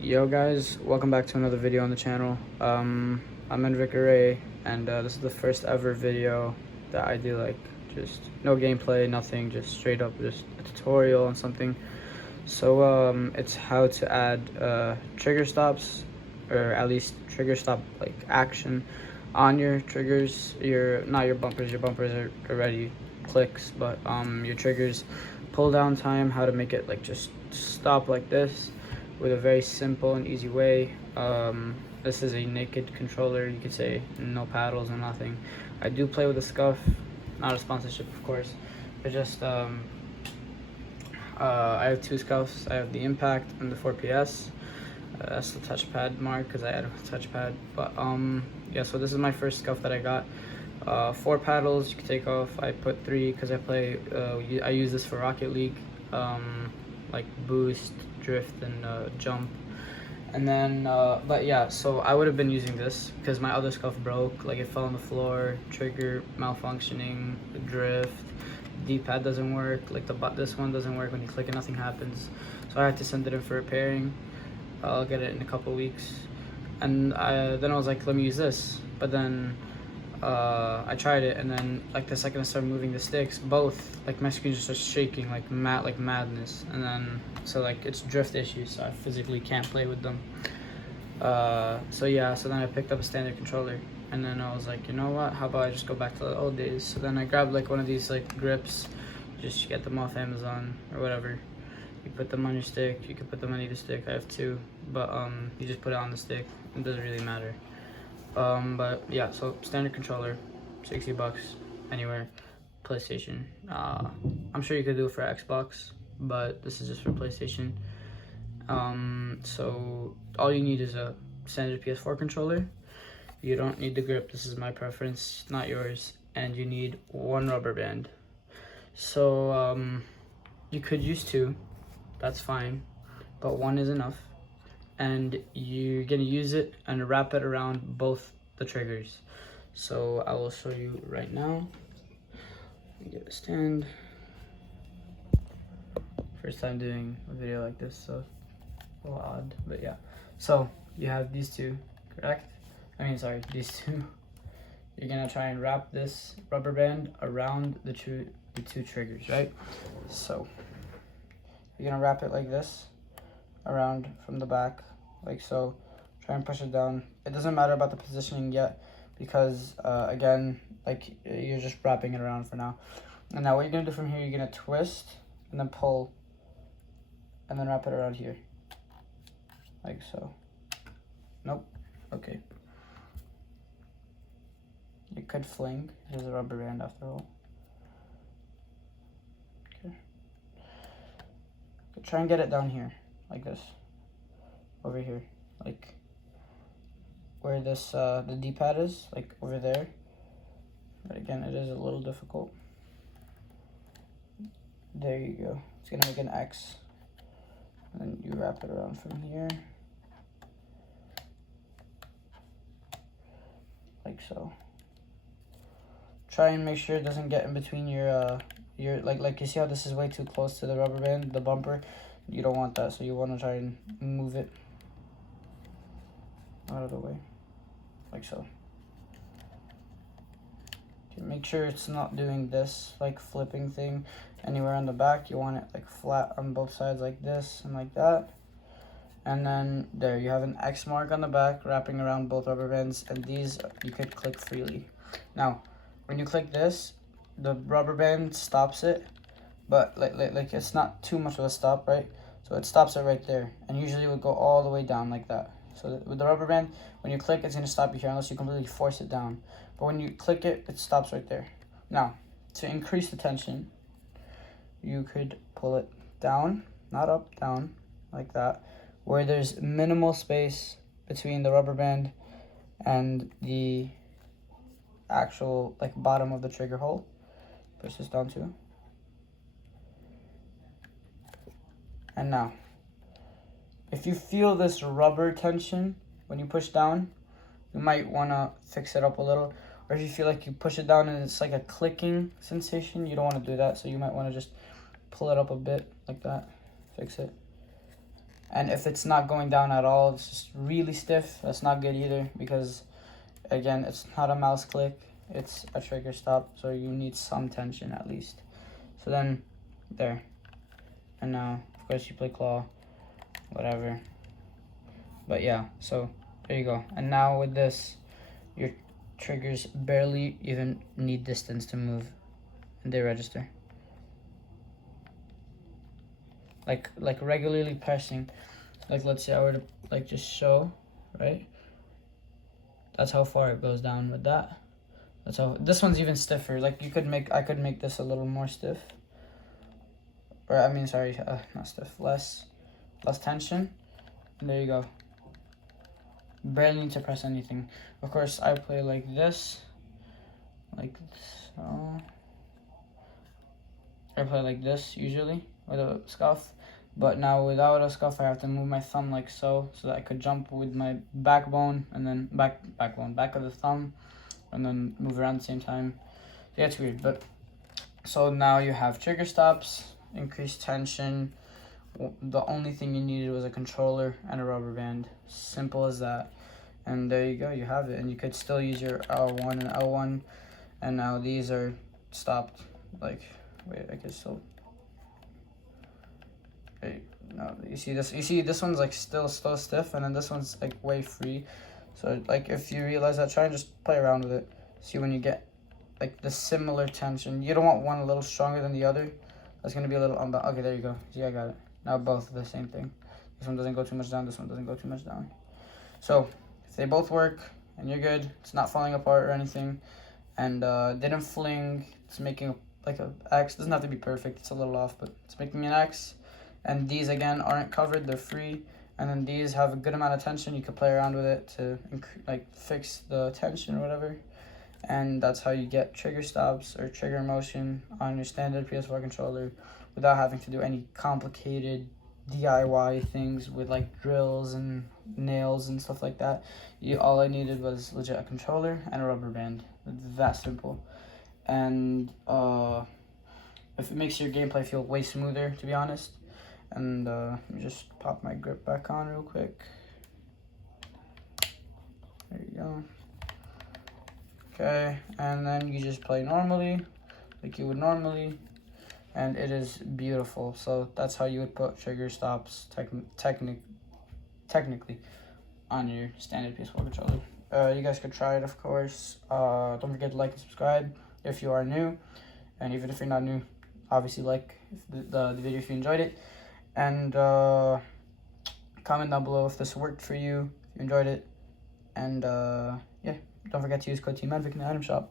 Yo guys, welcome back to another video on the channel. I'm Enrique Ray, and this is the first ever video that I do, like, just no gameplay, nothing, just straight up just a tutorial on something. So it's how to add trigger stops, or at least trigger stop like action on your triggers. Not your bumpers are already clicks, but your triggers pull down time, how to make it like just stop like this with a very simple and easy way. This is a naked controller, you could say, no paddles and nothing. I do play with a scuff, not a sponsorship of course, but just I have two scuffs. I have the Impact and the 4PS. That's the touchpad mark because I added a touchpad. But yeah, so this is my first scuff that I got. 4 paddles you can take off. I put 3 because I use this for Rocket League, like boost, drift, and jump. And then but yeah, so I would have been using this because my other scuff broke, like it fell on the floor, trigger malfunctioning, drift, D-pad doesn't work, like this one doesn't work. When you click it, nothing happens, so I had to send it in for repairing. I'll get it in a couple weeks. And then I was like, let me use this. But then I tried it, and then like the second I started moving the sticks, both like my screen just starts shaking like madness. And then so like it's drift issues, so I physically can't play with them. So yeah, so then I picked up a standard controller, and then I was like, you know what, how about I just go back to the old days. So then I grabbed like one of these like grips, just get them off Amazon or whatever. You put them on your stick, you can put them on either stick. I have 2, but you just put it on the stick, it doesn't really matter. But yeah, so standard controller, $60 anywhere. PlayStation, I'm sure you could do it for Xbox, but this is just for PlayStation. So all you need is a standard PS4 controller. You don't need the grip, this is my preference, not yours. And you need 1 rubber band. So you could use 2, that's fine, but 1 is enough. And you're gonna use it and wrap it around both the triggers. So I will show you right now. Let me get a stand. First time doing a video like this, so a little odd, but yeah. So you have these 2, correct? Sorry, these 2. You're gonna try and wrap this rubber band around the 2 triggers, right? So you're gonna wrap it like this around from the back, like so. Try and push it down. It doesn't matter about the positioning yet because again, like, you're just wrapping it around for now. And now what you're gonna do from here, you're gonna twist and then pull and then wrap it around here, like so. Nope. Okay, you could fling, there's a rubber band after all. Okay, try and get it down here like this, over here, like where this the D-pad is, like over there. But again, it is a little difficult. There you go. It's gonna make an X, and then you wrap it around from here, like so. Try and make sure it doesn't get in between your like you see how this is way too close to the rubber band, the bumper. You don't want that, so you want to try and move it out of the way, like so. Okay, make sure it's not doing this like flipping thing anywhere on the back. You want it like flat on both sides, like this and like that. And then there you have an X mark on the back wrapping around both rubber bands, and these you could click freely. Now when you click this, the rubber band stops it, but like it's not too much of a stop, right? So it stops it right there, and usually it would go all the way down like that. So with the rubber band, when you click, it's gonna stop you here unless you completely force it down. But when you click it, it stops right there. Now, to increase the tension, you could pull it down, not up, down, like that, where there's minimal space between the rubber band and the actual like bottom of the trigger hole. Push this down too. And now, if you feel this rubber tension when you push down, you might want to fix it up a little. Or if you feel like you push it down and it's like a clicking sensation, you don't want to do that. So you might want to just pull it up a bit like that, fix it. And if it's not going down at all, it's just really stiff, that's not good either, because again, it's not a mouse click, it's a trigger stop, so you need some tension at least. So then, there. And now, of course, you play claw, whatever. But yeah, so there you go. And now with this, your triggers barely even need distance to move, and they register. Like regularly pressing, like let's say I were to like just show, right? That's how far it goes down with that. That's how, this one's even stiffer. Like I could make this a little more stiff. Or I mean, sorry, not stiff, less tension. And there you go. Barely need to press anything. Of course, I play like this, like so. I play like this usually with a scuff, but now without a scuff, I have to move my thumb like so that I could jump with my backbone and then back of the thumb, and then move around at the same time. Yeah, it's weird, but so now you have trigger stops, increased tension. The only thing you needed was a controller and a rubber band. Simple as that. And there you go, you have it. And you could still use your L1 and L1. And now these are stopped. Like, wait, I could still. Wait, no, you see this one's like still stiff, and then this one's like way free. So like if you realize that, try and just play around with it. See when you get like the similar tension. You don't want one a little stronger than the other. That's gonna be a little unbalanced. Okay, there you go. See, I got it. Now both the same thing. This one doesn't go too much down, this one doesn't go too much down. So if they both work and you're good, it's not falling apart or anything, and didn't fling, it's making like a X. Doesn't have to be perfect, it's a little off, but it's making an X. And these again aren't covered, they're free. And then these have a good amount of tension. You can play around with it to like fix the tension or whatever. And that's how you get trigger stops or trigger motion on your standard PS4 controller without having to do any complicated DIY things with like drills and nails and stuff like that. All I needed was legit a controller and a rubber band. That simple. And if it makes your gameplay feel way smoother, to be honest. And let me just pop my grip back on real quick. There you go. Okay, and then you just play normally, like you would normally, and it is beautiful. So that's how you would put trigger stops technically on your standard PS4 controller. You guys could try it, of course. Don't forget to like and subscribe if you are new, and even if you're not new, obviously like the video if you enjoyed it, and comment down below if this worked for you, if you enjoyed it, and yeah. Don't forget to use code TeamAdvocate in the item shop.